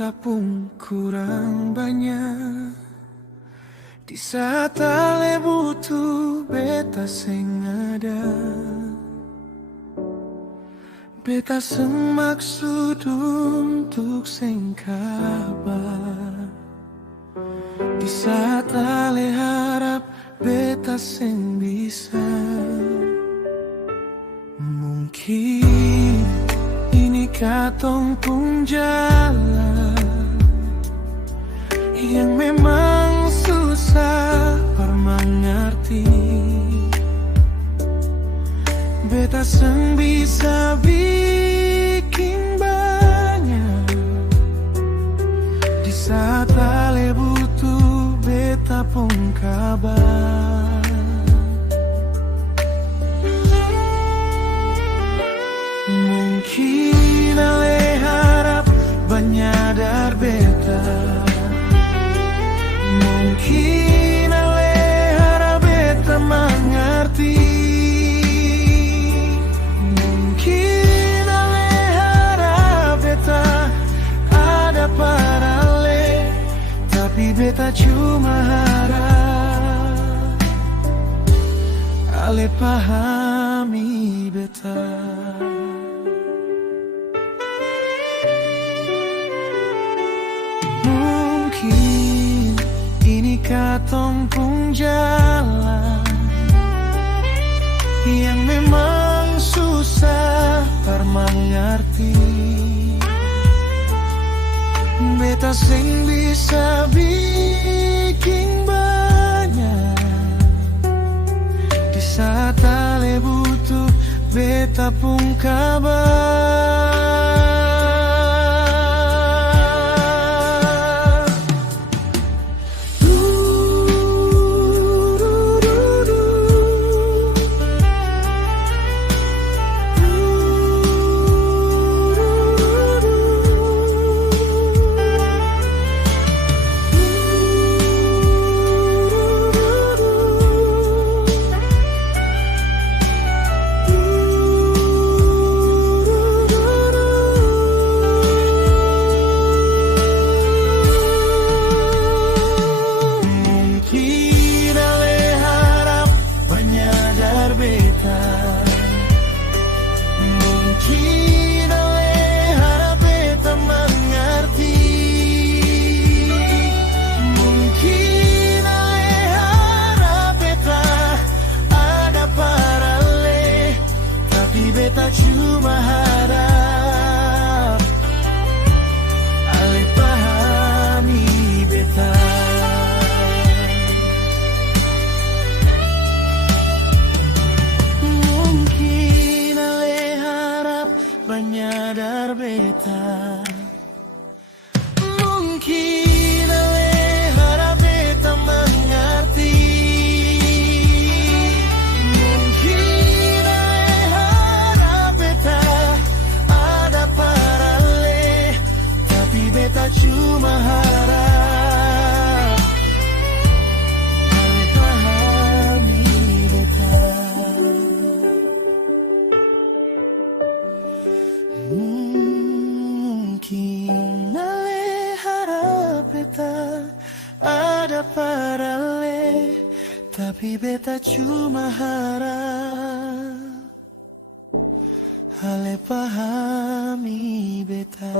beta pun kurang banyak. Di saat ale butuh beta sing ada. Beta semaksud untuk sing kabar. Di saat ale harap beta sing bisa. Mungkin ini katong pun jalan yang memang susah mengerti. Beta seng bisa bikin banyak. Di saat ale butuh beta pun kabar. Mungkin ale harap banyadar beta. Mungkin ale harap beta mengerti. Mungkin ale harap beta ada para ale. Tapi beta cuma harap ale pahami beta. Mungkin ini katong pun jalan yang memang susah mengerti. Beta sing bisa bikin banyak. Di saat ale butuh beta pun kabar. Mungkin ale harap beta mengerti. Mungkin ale harap beta ada para ale. Tapi beta cuma harap ale pahami beta. Banyadar beta. Mungkin ale harap beta mengerti. Mungkin ale harap beta ada para ale. Tapi beta cuma harap ale pahami beta. Mungkin ale harap beta ada para ale. Tapi beta cuma harap ale pahami beta.